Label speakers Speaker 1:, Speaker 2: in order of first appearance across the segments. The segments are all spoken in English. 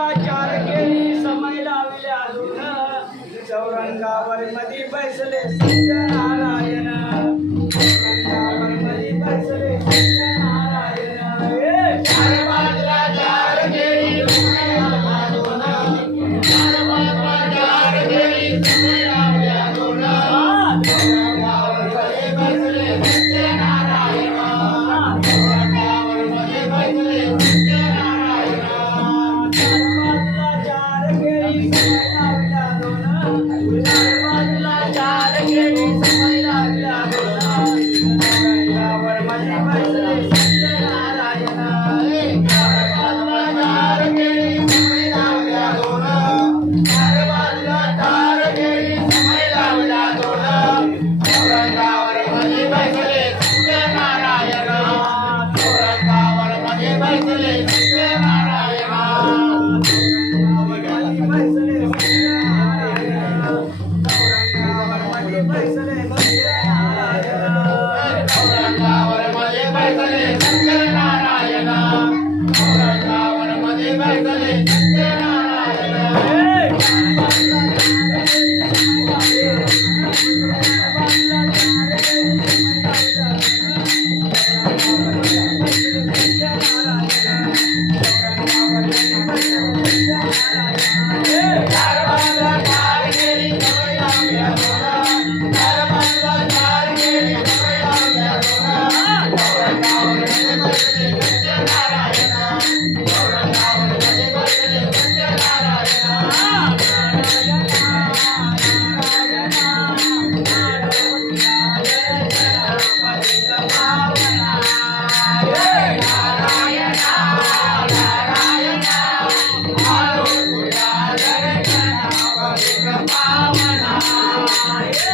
Speaker 1: समयल चौरंगा मदी बसले
Speaker 2: Thank yeah. you. Yeah. Yeah. Yeah. Yeah.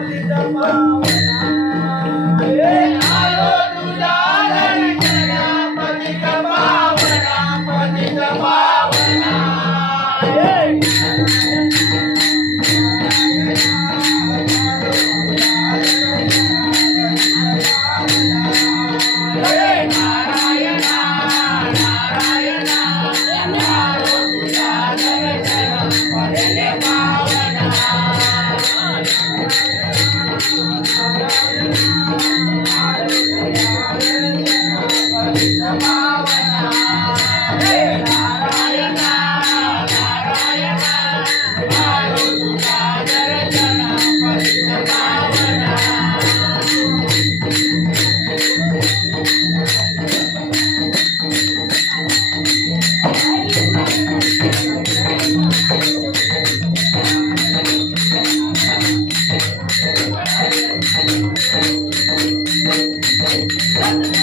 Speaker 3: vida mal.